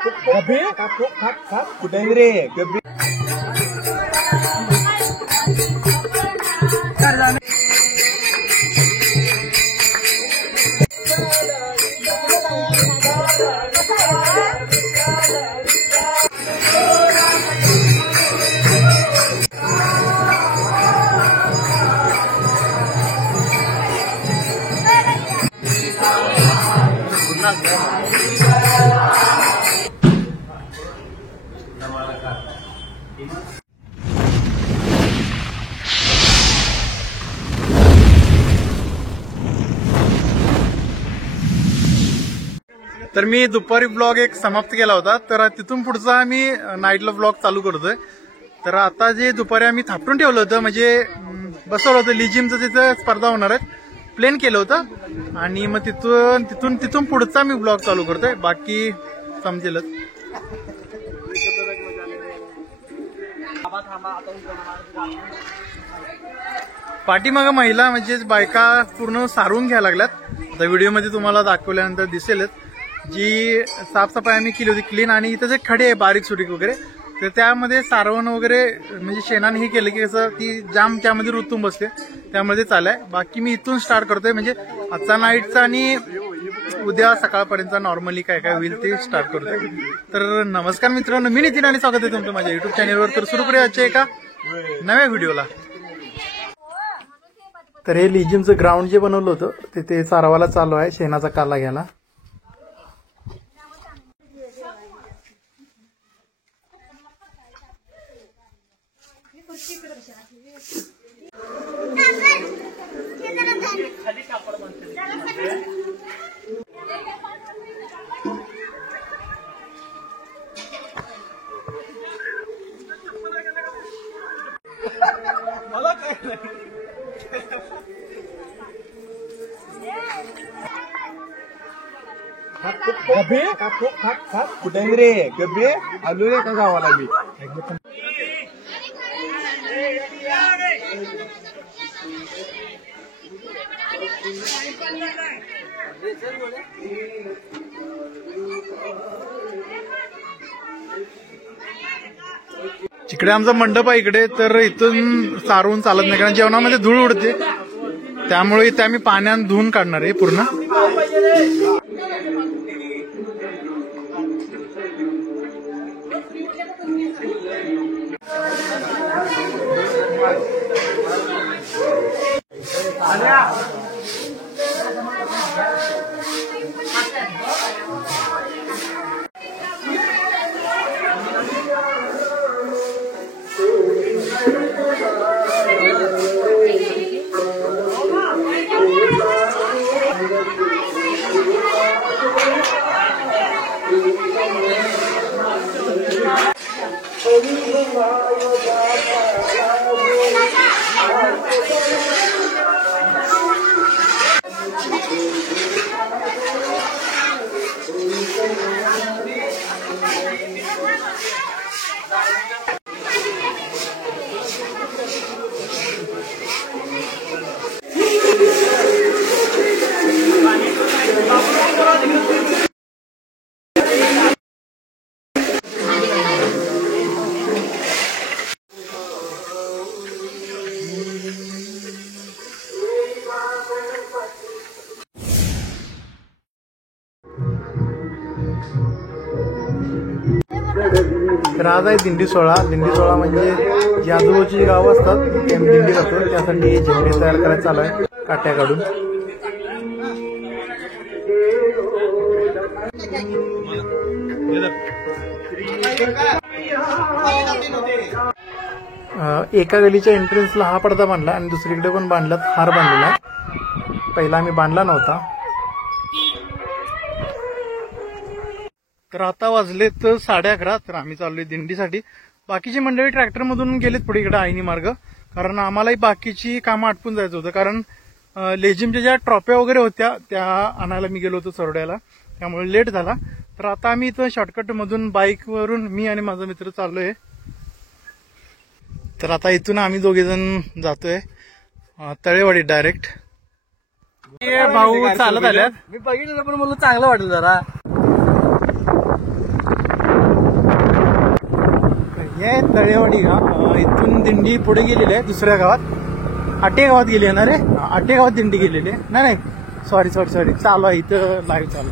Gabi? Kap. Kuda रे Gabi. तर मी दुपारी blog एक समाप्त केला होता, तर तिथून पुढचा आम्ही नाईटला ब्लॉग चालू करतोय। तर आता जे दुपारी आम्ही थापटून ठेवलं होतं, म्हणजे बसवलं होतं लिजिमचं, तिथं स्पर्धा होणार आहेत, प्लेन केलं होतं आणि मग तिथून पुढचा मी ब्लॉग चालू करतोय, बाकी समजेलच। पाठीमागं महिला म्हणजे बायका पूर्ण सारून घ्यायला लागल्यात। आता व्हिडिओमध्ये तुम्हाला दाखवल्यानंतर दिसेलच, जी साफसफाई आम्ही केली होती क्लीन, आणि इथं जे खडे आहे बारीक सुरीक वगैरे, तर त्यामध्ये सारवण वगैरे म्हणजे शेणाने हे केलं की कसं की जाम त्यामध्ये रुतून बसते, त्यामध्ये चालय। बाकी मी इथून स्टार्ट करतोय, म्हणजे आजचा नाईटचा आणि उद्या सकाळपर्यंत नॉर्मली काय काय होईल ते स्टार्ट करतोय। तर नमस्कार मित्रांनो, मी नितीन आणि स्वागत आहे तुमचं माझ्या युट्यूब चॅनलवर। तर सुरू करूया आजच्या एका नव्या व्हिडिओला। तर हे लिजिमचं ग्राउंड जे बनवलं होतं तिथे सारवाला चालू आहे, शेणाचा काला घ्यायला। Gabi? Kap. Kuda रे Gabi. आलो रे का गावाला मी। इकडे आमचा मंडप आहे इकडे, तर इथून सारवून चालत नाही, कारण जेवणामध्ये धूळ उडते, त्यामुळे इथे आम्ही पाण्यात धुवून काढणार आहे पूर्ण। तर आज आहे दिंडी सोहळा। दिंडी सोहळा म्हणजे जी आजूबाजूची गावं असतात ते आम्ही दिंडी करतो, त्यासाठी झेंडे तयार करायला चालू आहे काट्या काढून। एका गलीच्या एंट्रन्सला हा पडदा बांधला आणि दुसरीकडे पण बांधलात हार बांधलेला आहे, पहिला आम्ही बांधला नव्हता। तर आता वाजलेत 11:30, तर आम्ही चाललोय दिंडीसाठी। बाकीची मंडळी ट्रॅक्टर मधून गेलेत पुढे इकडे आईनी मार्ग, कारण आम्हालाही बाकीची कामं आटपून जायचं होतं, कारण लेझिमच्या ज्या ट्रॉफ्या वगैरे होत्या त्या आणायला मी गेलो होतो सरड्याला, त्यामुळे लेट झाला। तर आता आम्ही इथं शॉर्टकट मधून बाईकवरून मी आणि माझा मित्र चाललोय। तर आता इथून आम्ही दोघे जण जातोय तळेवाडी डायरेक्ट। भाऊ चालत आल्यात, मी बघितलं पण मला चांगलं वाटलं जरा। हे तळेवाडी गाव. इथून दिंडी पुढे गेलेली आहे दुसऱ्या गावात, आटे गावात गेली आहे ना रे. आटे गावात दिंडी गेलेली आहे. नाही सॉरी चालू आहे इथं लाईव्ह चालू.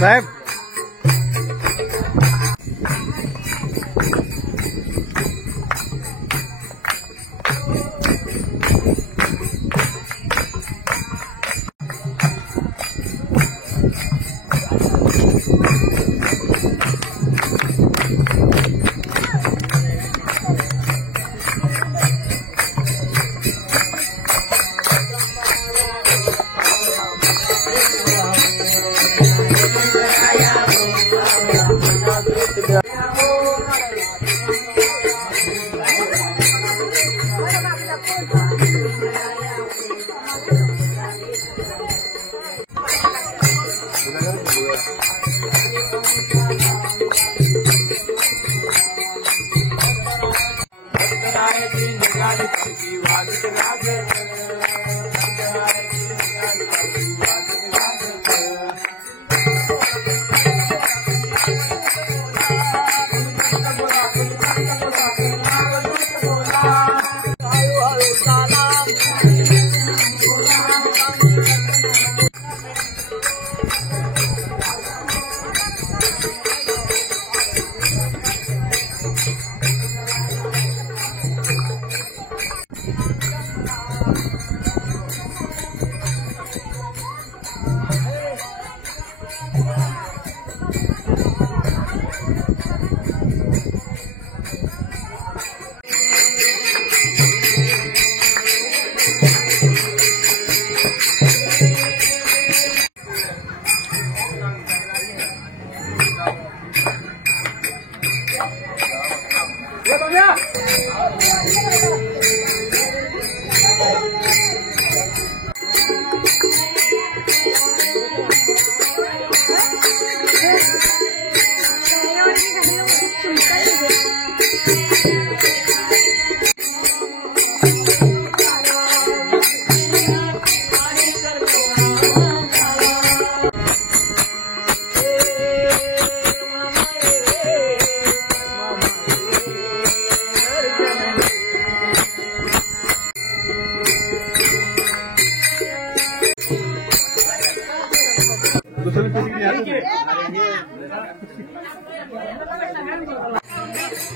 साहेब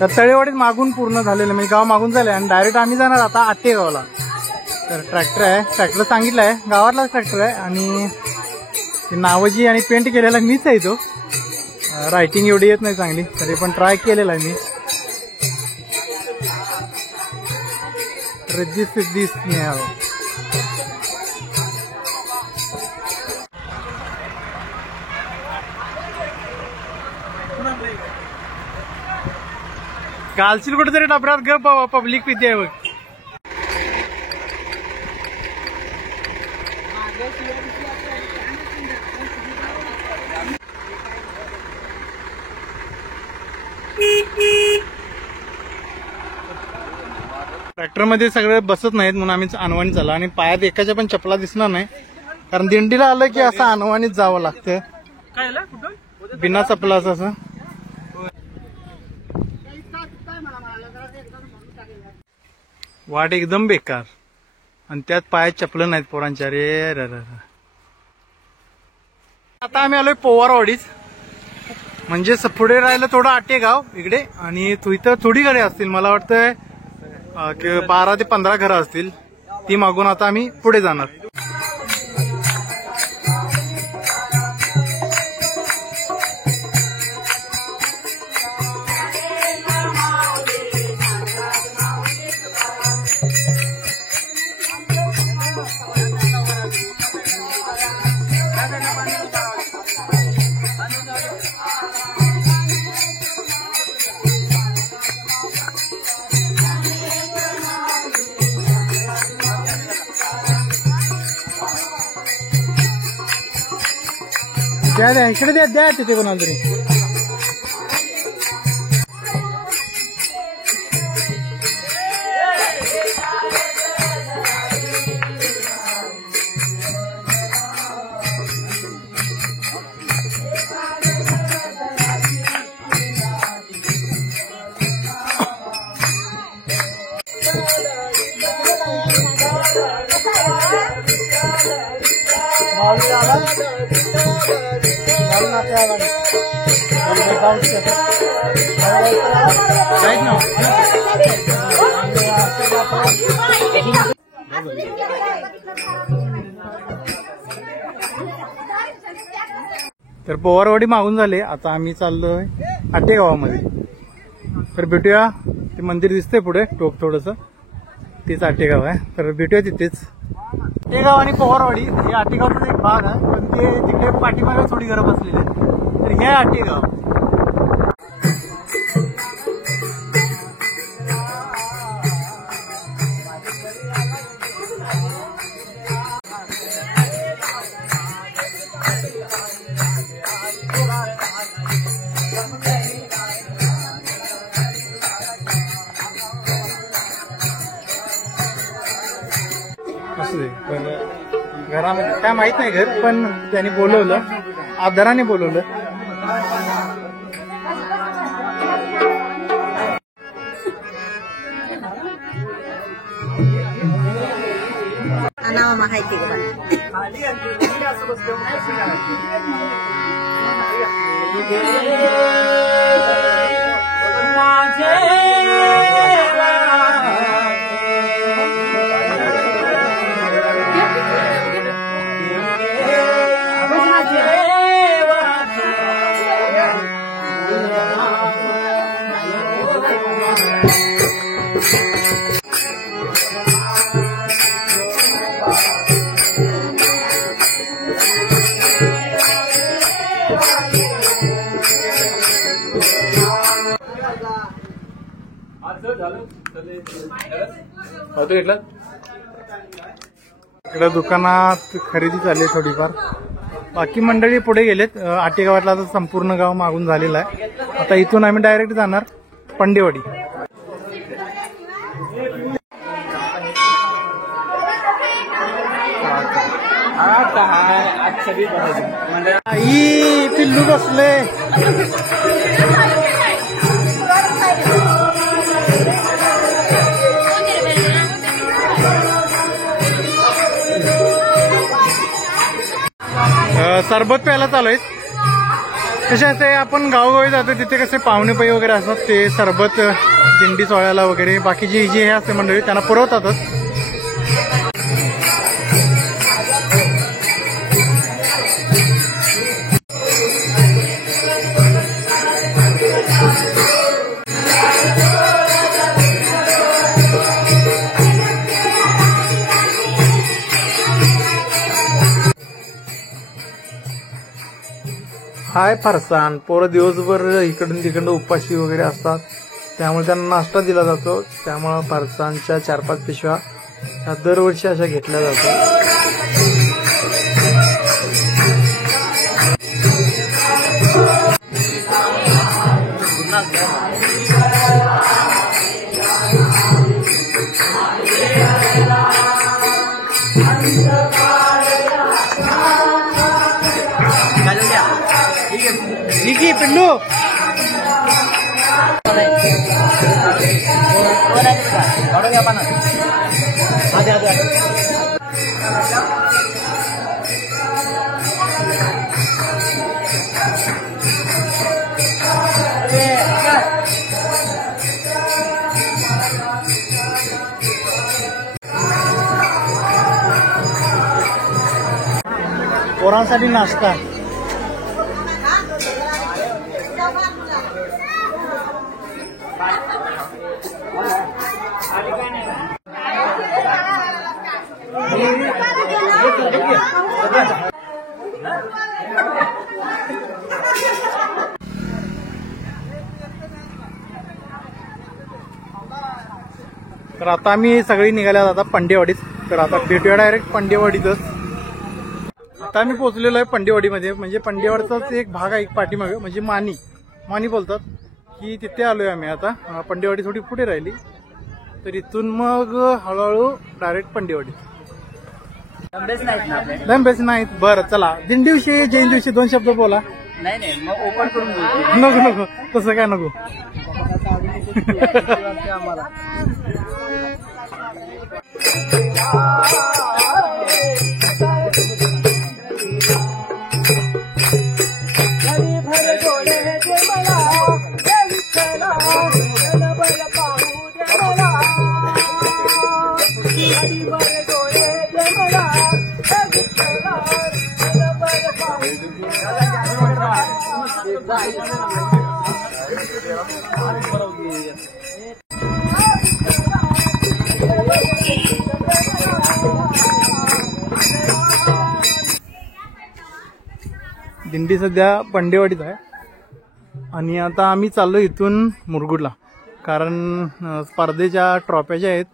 तर तळेवाडीत मागून पूर्ण झालेलं म्हणजे गाव मागून झालं आणि डायरेक्ट आम्ही जाणार आता आटे गावाला. तर ट्रॅक्टर आहे, ट्रॅक्टर सांगितलं आहे, गावातलाच ट्रॅक्टर आहे आणि नावजी आणि पेंट केलेला मीच आहे. तो रायटिंग एवढी येत नाही चांगली तरी पण ट्राय केलेला आहे मी. रिद्धी सिद्धी स्नेहा घालशील कुठेतरी डबऱ्यात ग बाबा, पब्लिक पिते आहे बघ. ट्रॅक्टर मध्ये सगळे बसत नाहीत म्हणून आम्ही अनवाणी चालला आणि पायात एकाच्या पण चपला दिसणार नाही कारण दिंडीला आलं की असं अनवाणीच जावं लागतं बिना चपलाचं असं. वाट एकदम बेकार आणि त्यात पायात चपलं नाहीत पोरांच्या. रे आता आम्ही आलोय पोवारवाडीच, म्हणजे पुढे राहिलं थोडं आटेगाव इकडे आणि इथं थोडी घरे असतील, मला वाटतंय 12 ते 15 घरं असतील. ती मागून आता आम्ही पुढे जाणार. द्या द्या इकडे द्या द्या तिथे कोणाला तरी. तर पोवारवाडी मागून झाले. आता आम्ही चाललोय आटेगावामध्ये. तर भेटूया, ते मंदिर दिसतंय पुढे टोक थोडस, तेच आटेगाव आहे. तर भेटूया तिथेच. आटेगाव आणि पोवारवाडी हे आटेगावचा एक भाग आहे, पण ते तिकडे पाठीमागे थोडी घरं बसलेली आहेत. तर हे आहे आटेगाव. असू दे, पण घरामध्ये काय माहित नाही घर, पण त्यांनी बोलवलं, आदराने बोलवलं. माहिती इकडं दुकानात खरेदी झाली थोडीफार. बाकी मंडळी पुढे गेलेत. आटेगावातला आता संपूर्ण गाव मागून झालेला आहे. आता इथून आम्ही डायरेक्ट जाणार पंडेवाडी. आई पिल्लू बसले. सरबत प्यायला चालू आहेत. कसे असते, आपण गावोगावी जातो तिथे कसे पाहुणे पै वगैरे असतात, ते सरबत दिंडी सोहळ्याला वगैरे बाकीची जी हे असते मंडळी त्यांना पुरवतातच. हाय फरसाण. पोरं दिवसभर इकडून तिकडून उपाशी वगैरे असतात, त्यामुळे त्यांना नाश्ता दिला जातो. त्यामुळे फरसाणच्या 4-5 पिशव्या ह्या दरवर्षी अशा घेतल्या जातात. ठीक आहे पिल्लू. पोरांसाठी नाश्ता. तर आता आम्ही सगळी निघाल्या आता पंडेवाडीत. तर आता भेटूया डायरेक्ट पंडेवाडीतच. आता आम्ही पोहोचलेलो आहे पंडेवाडीमध्ये. म्हणजे पंडेवाडीचाच एक भाग आहे, एक पाठीमागे म्हणजे मानी बोलतात की तिथे आलोय आम्ही आता. पंडेवाडी थोडी पुढे राहिली, तर इथून मग हळूहळू डायरेक्ट पंडेवाडी. बेस नाहीत. बरं चला, दिंडीविषयी जयंतीविषयी 2 शब्द बोला. नाही मग ओपन करून बोलतो. नको तसं काय नको. दिंडी सध्या पंडेवाडीत आहे आणि आता आम्ही चाललो इथून मुरगुडला. कारण स्पर्धेच्या ट्रॉफ्या ज्या आहेत,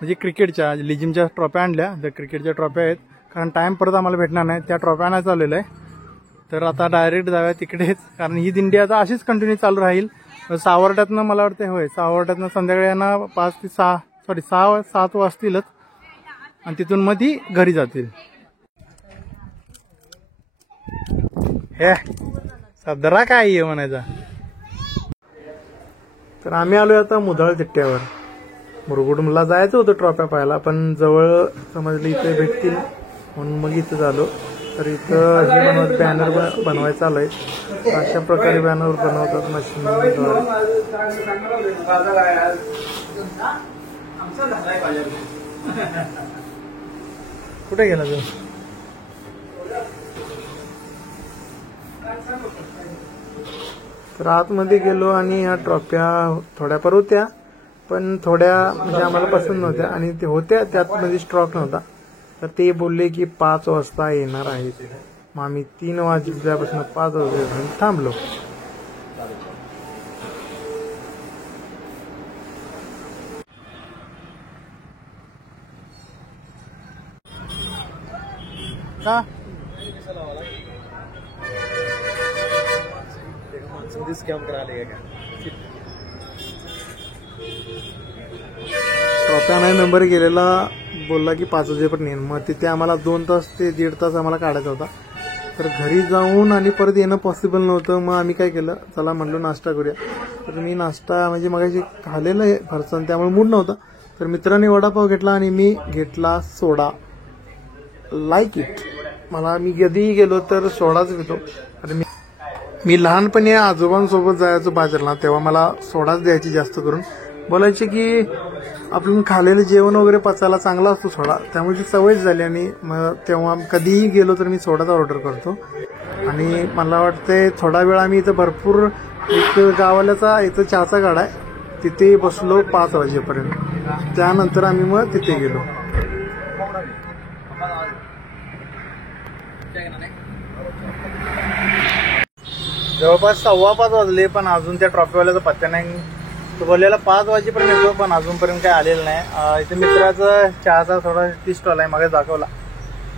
म्हणजे क्रिकेटच्या लिजिमच्या ट्रॉफ्या आणल्या, त्या क्रिकेटच्या ट्रॉफ्या आहेत. कारण टाइम परत आम्हाला भेटणार नाही, त्या ट्रॉफ्या नाही चाललेलं आहे. तर आता डायरेक्ट जाऊया तिकडेच, कारण ही दिंडी आता अशीच कंटिन्यू चालू राहील. सावर्ड्यातनं मला वाटतं, होय सावर्ड्यातनं संध्याकाळी यांना 5 ते 7 वाजतीलच आणि तिथून मग ती घरी जातील. हे सदरा काय आहे म्हणायचा. तर आम्ही आलोय आता मुधाळ तिट्ट्यावर. मुरगुडला जायचं होतं ट्रॉफ्या पाहायला, पण जवळ समजलं इथे भेटतील म्हणून मग इथं झालो. तर इथं हे बॅनर बनवायचं चालू. अशा प्रकारे बॅनर बनवतात मशीनद्वारे. कुठे गेला तो? तर आतमध्ये गेलो आणि ह्या ट्रॉफ्या थोड्याफार होत्या, पण थोड्या म्हणजे आम्हाला पसंत नव्हत्या आणि ते होत्या त्यात मध्ये स्टॉक नव्हता. तर ते बोलले की 5 वाजता येणार आहेत. मग आम्ही 3 वाजल्यापासून 5 वाजेपर्यंत थांबलो. का ट्रॉफ्या नाही नंबर गेलेला, बोलला की 5 वाजेपर्यंत येईन. मग तिथे आम्हाला 2 तास ते 1.5 तास आम्हाला काढायचा होता. तर घरी जाऊन आणि परत येणं पॉसिबल नव्हतं. मग आम्ही काय केलं, चला म्हणलो नाश्ता करूया. तर मी नाश्ता म्हणजे मगाशी खाल्लेलं आहे फरसाण, त्यामुळे मूड नव्हता. तर मित्राने वडापाव घेतला आणि मी घेतला सोडा. Like it. मी कधीही गेलो तर सोडाच घेतो. आणि मी लहानपणी आजोबांसोबत जायचो बाजारला, तेव्हा मला सोडाच द्यायची जास्त करून. बोलायचे की आपण खाल्लेलं जेवण वगैरे पचायला चांगला असतो सोडा, त्यामुळे ती सवयच झाली. आणि मग तेव्हा कधीही गेलो तर मी सोडाच ऑर्डर करतो. आणि मला वाटतंय थोडा वेळ आम्ही इथं भरपूर एक गावाल्याचा इथं चहाचा गाडा आहे, तिथे बसलो 5 वाजेपर्यंत. त्यानंतर आम्ही मग तिथे गेलो. जवळपास 4:15 वाजले, पण अजून त्या ट्रॉफीवाल्याचा पत्ता नाही. तो बोललेला 5 वाजेपर्यंत येतो, पण अजूनपर्यंत काय आलेलं नाही. इथे मित्राचा चहाचा थोडा टी स्टॉल आहे, मागे दाखवला.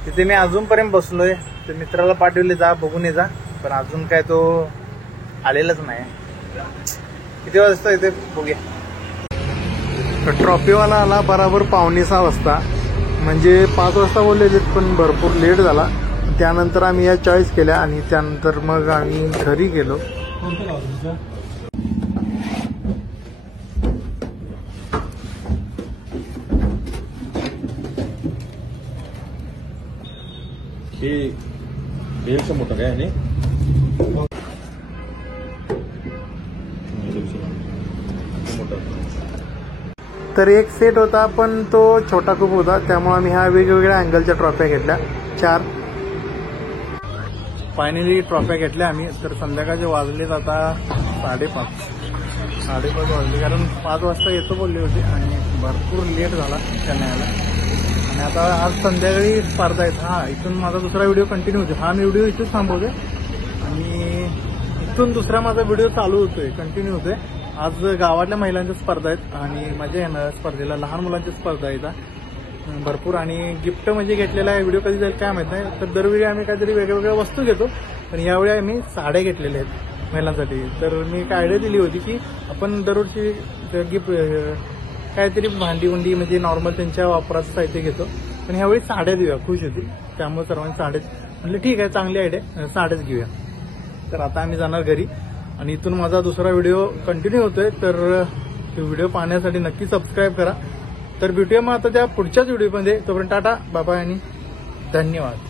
तिथे मी अजूनपर्यंत बसलोय. तर मित्राला पाठवले, जा बघून ये जा, पण अजून काय तो आलेलाच नाही. किती वाजता इथे बघूया. ट्रॉफीवाला आला बराबर 5:45 वाजता, म्हणजे 5 वाजता बोललेले, पण भरपूर लेट झाला. त्यानंतर आम्ही या चॉईस केल्या आणि त्यानंतर मग आम्ही घरी गेलो. हे बेलचं मोठं काय आहे. तर एक सेट होता, पण तो छोटा खूप होता, त्यामुळे आम्ही ह्या वेगवेगळ्या अँगलच्या ट्रॉफ्या घेतल्या 4. फायनली ट्रॉफ्या घेतल्या आम्ही. तर संध्याकाळचे वाजलेत आता 5:30 वाजले, कारण 5 वाजता येतो बोलले होते आणि भरपूर लेट झाला त्यांना यायला. आणि आता आज संध्याकाळी स्पर्धा आहेत. इथून माझा दुसरा व्हिडिओ कंटिन्यू होतो. मी व्हिडिओ इथूच थांबवते आणि इथून दुसरा माझा व्हिडिओ चालू होतोय, कंटिन्यू होतोय. आज गावातल्या महिलांच्या स्पर्धा आहेत आणि मजा येणार स्पर्धेला. लहान मुलांची स्पर्धा आहेत. भरपूर. आणि गिफ्ट म्हणजे घेतलेला आहे, व्हिडिओ कधी जाईल काय माहित नाही. तर दरवेळी आम्ही काहीतरी वेगळ्या वस्तू घेतो, पण यावेळी आम्ही साड्या घेतलेल्या आहेत महिलांसाठी. तर मी एक आयडिया दिली होती की आपण दरवर्षी गिफ्ट काहीतरी भांडी म्हणजे नॉर्मल त्यांच्या वापराचं साहित्य घेतो, पण ह्यावेळी साड्या देऊया. खुश होती, त्यामुळे सर्वांनी साड्याच म्हटलं ठीक आहे, चांगली आयडिया, साड्याच घेऊया. तर आता आम्ही जाणार घरी आणि इथून माझा दुसरा व्हिडिओ कंटिन्यू होतोय. तर व्हिडिओ पाहण्यासाठी नक्की सबस्क्राईब करा. तर भेटूया मग आता त्या पुढच्याच व्हिडिओमध्ये. तोपर्यंत टाटा, बाय बाय आणि धन्यवाद.